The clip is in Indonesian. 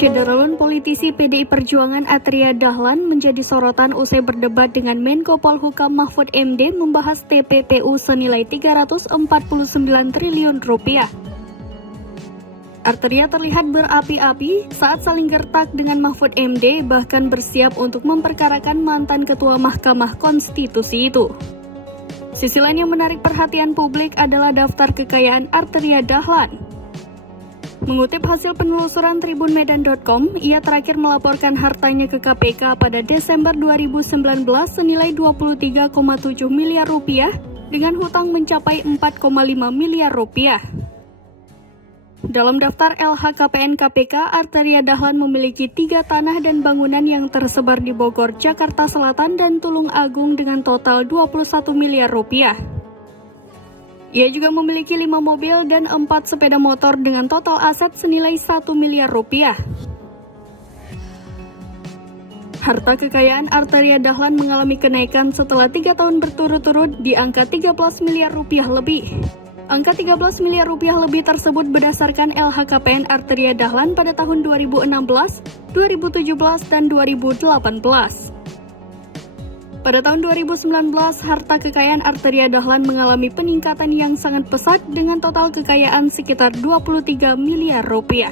Syederalun politisi PDI Perjuangan Atria Dahlan menjadi sorotan usai berdebat dengan Menko Polhukam Mahfud MD membahas TPPU senilai 349 triliun rupiah. Arteria terlihat berapi-api saat saling gertak dengan Mahfud MD, bahkan bersiap untuk memperkarakan mantan Ketua Mahkamah Konstitusi itu. Sisi lain yang menarik perhatian publik adalah daftar kekayaan Arteria Dahlan. Mengutip hasil penelusuran tribunmedan.com, ia terakhir melaporkan hartanya ke KPK pada Desember 2019 senilai 23,7 miliar rupiah dengan hutang mencapai 4,5 miliar rupiah. Dalam daftar LHKPN KPK, Arteria Dahlan memiliki 3 tanah dan bangunan yang tersebar di Bogor, Jakarta Selatan, dan Tulung Agung dengan total 21 miliar rupiah. Ia juga memiliki 5 mobil dan 4 sepeda motor dengan total aset senilai 1 miliar rupiah. Harta kekayaan Arteria Dahlan mengalami kenaikan setelah 3 tahun berturut-turut di angka 13 miliar rupiah lebih. Angka 13 miliar rupiah lebih tersebut berdasarkan LHKPN Arteria Dahlan pada tahun 2016, 2017, dan 2018. Pada tahun 2019, harta kekayaan Arteria Dahlan mengalami peningkatan yang sangat pesat dengan total kekayaan sekitar 23 miliar rupiah.